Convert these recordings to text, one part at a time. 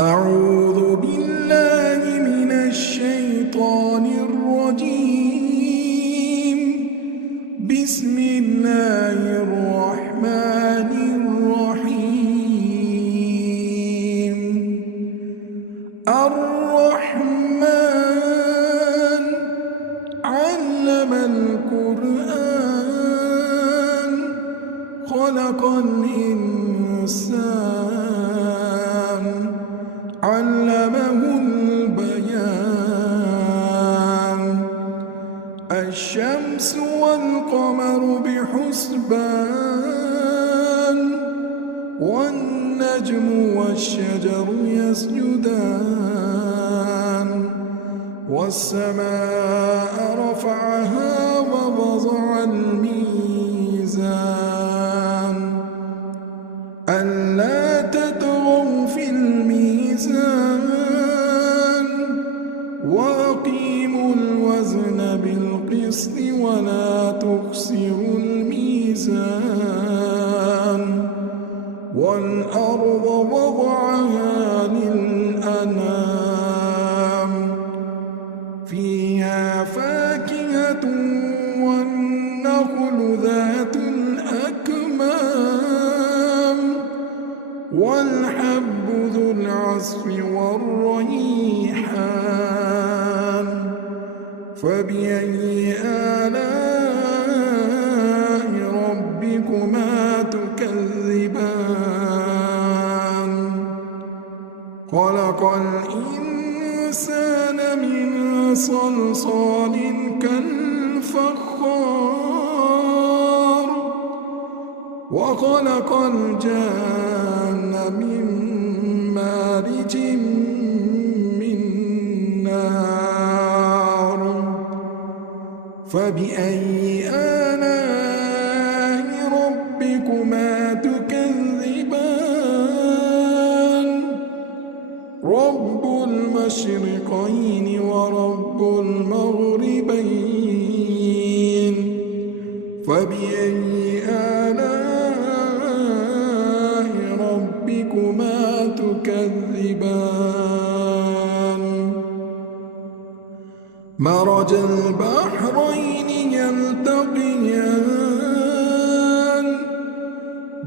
أعوذ بالله من الشيطان الرجيم. بسم الله الرحمن الرحيم. الرحمن علم القرآن خلق الإنسان علمه البيان. الشمس والقمر بحسبان والنجم والشجر يسجدان والسماء رفعها ووضع الميزان ألا تطغوا في الميزان وأقيموا الوزن بالقسط ولا تخسروا الميزان والأرض وضعها للأنام فيها فاكهة والنخل ذات الأكمام والحب ذو العصف والريحان. فبأي آلاء ربكما تكذبان؟ خلق الإنسان من صلصال كالفخار وخلق الجان من مارج من نار. فبأي آلاء ربكما تكذبان؟ رب المشرقين ورب المغربين. فبأي آلاء ربكما تكذبان؟ مرج البحرين يلتقيان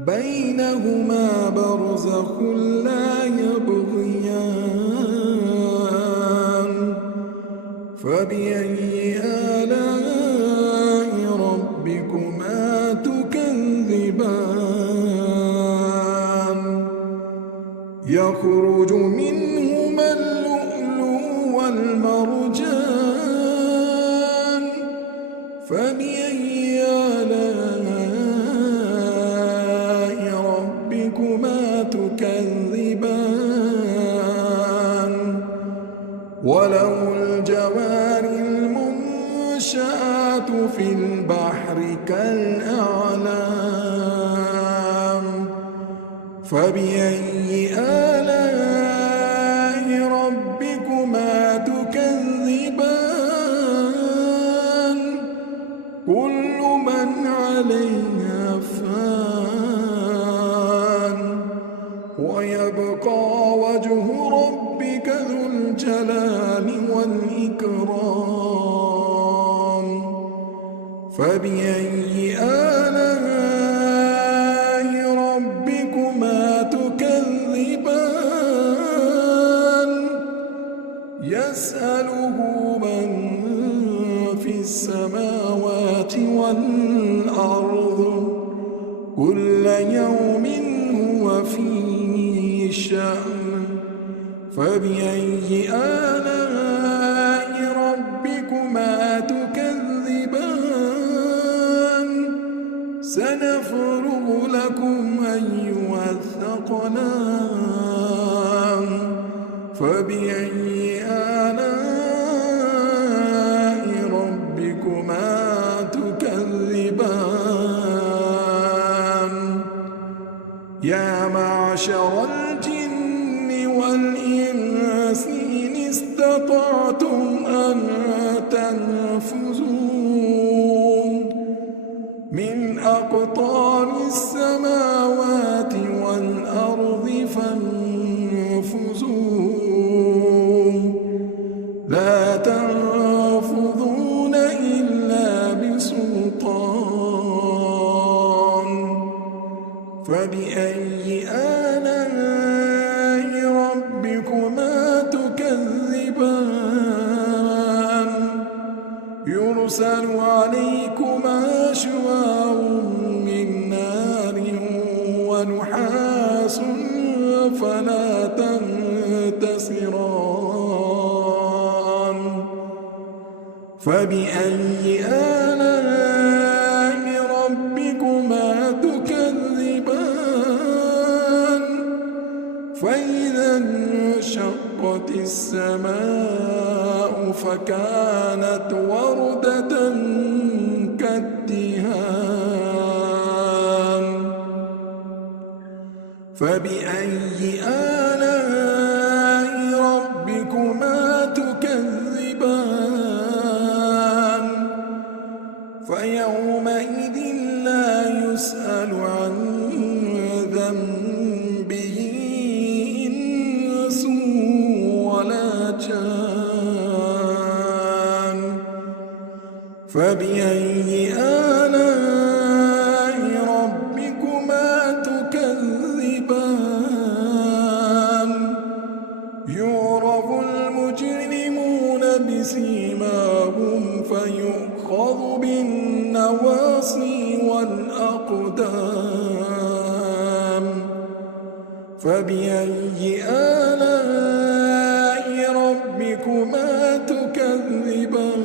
بينهما برزخ لا يبغيان. فبأي آلاء ربكما تكذبان؟ يخرج منهما اللؤلؤ والمرجان. فبأي آلاء ربكما تكذبان؟ وله الجوار المنشآت في البحر كالأعلام. فبأي آلاء ربكما تكذبان؟ كل من عليها فان ويبقى وجه ربك ذو الجلال والإكرام. فبأي آلاء ربكما تكذبان؟ يسأله من في السماوات والأرض كل يوم هو في شأن. فبأي آلاء ربكما تكذبان؟ سنفرغ لكم أيها الثقلان. فبأي آلاء ربكما تكذبان؟ يا معشر الجن والإنس إن استطعتم أن تنفذوا من أقطار السماوات والأرض فانفذوا فلا تنتصران فبأي آلاء ربكما تكذبان فإذا انشقت السماء فكانت وردة كالدهان فبأي آلاء ربكما تكذبان فيومئذ لا يسأل عن ذنبه إنس ولا جان فبأي آلاء ربكما تكذبان يعرف المجرمون بسيماهم فيؤخذ بالنواصي والأقدام فبأي آلاء ربكما تكذبان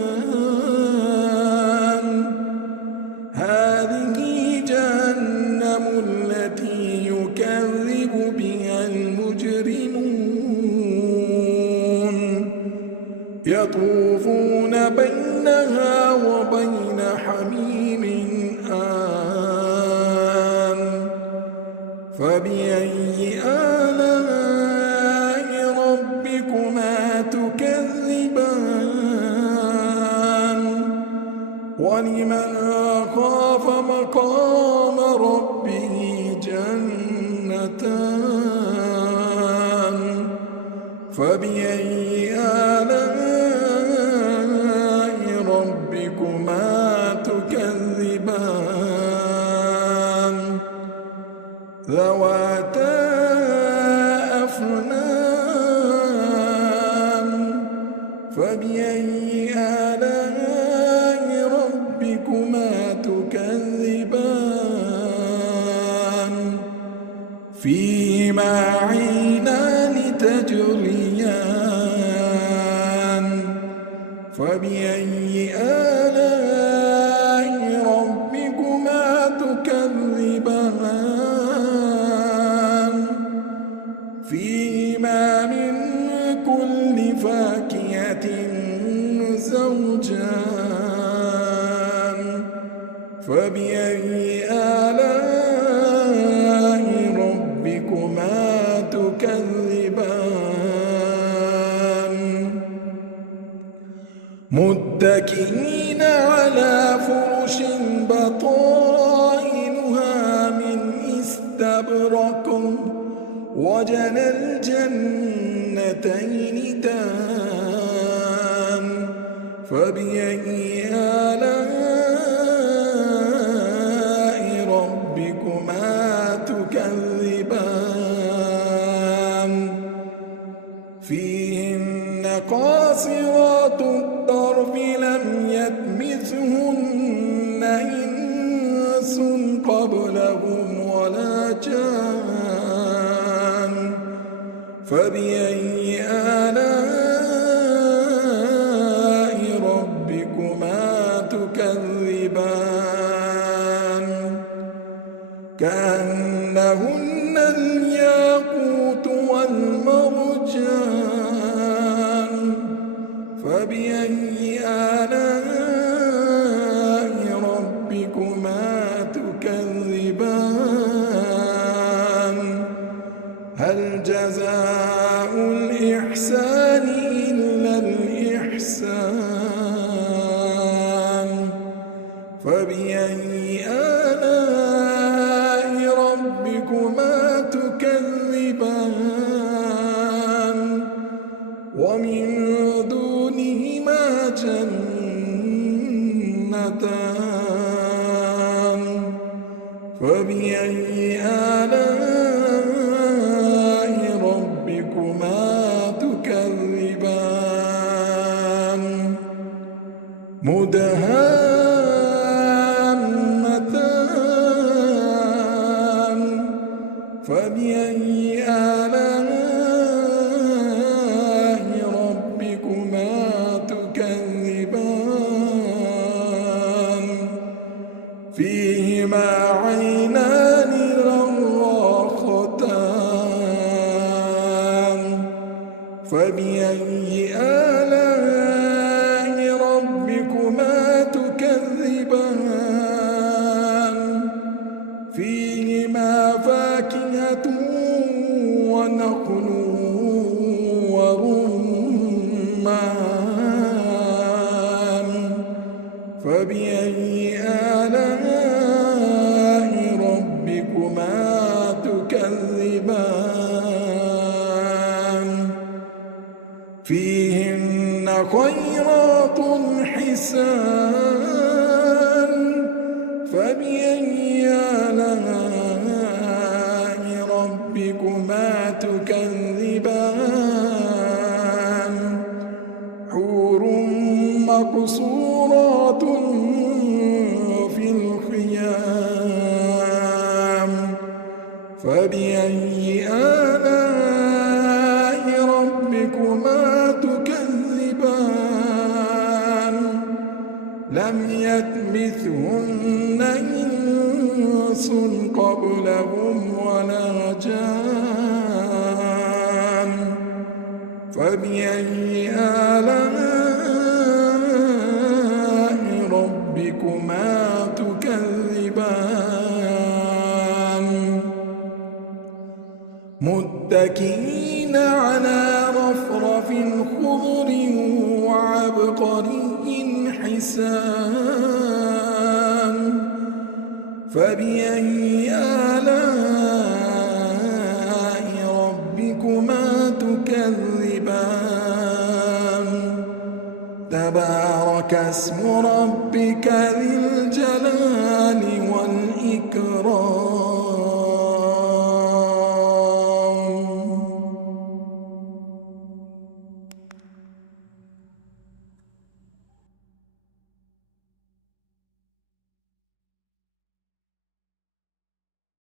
هذه جهنم التي يكذب بها المجرمون يطوفون بينها وبين حميم آن فبأي آلاء ربكما تكذبان ولمن خاف مقام ربه جنتان فبأي آلاء ربكما تكذبان ذواتا أفنان فبأي آلاء ربكما تكذبان فيهما عينان تجريان فبأي آلاء ربكما تكذبان فيهما من كل فاكهة زوجان فبأي آلاء ربكما تكذبان متكئين على فرش بطائنها من استبرق وجنى الجنتين دان فبأي آلاء ربكما تكذبان فيهن قاصرات الطرف لم يطمثهن إنس قبلهم ولا جان فبأي آلاء ربكما تكذبان كأنهن الياقوت والمرجان فبأي آلاء ربكما تكذبان هل جزاء الإحسان إلا الإحسان فبأي آلاء ربكما تكذبان ومن دونهما جنتان فبأي آلاء ربكما تكذبان مدهامتان فبأي آلاء فبأي آلاء ربكما تكذبان فيهما فاكهة ونخل ورمان فبأي آلاء ربكما تكذبان فيهن خيرات حسان فبأي آلاء ربكما تكذبان حور مقصورات في الخيام فبأي آلاء ربكما تكذبان لم يطمثهن إنس قبلهم ولا جان فبأي آلاء ربكما تكذبان متكئين على رفرف خضر وعبقري حسان فبأي آلاء ربكما تكذبان تبارك اسم ربك ذي الجلال والإكرام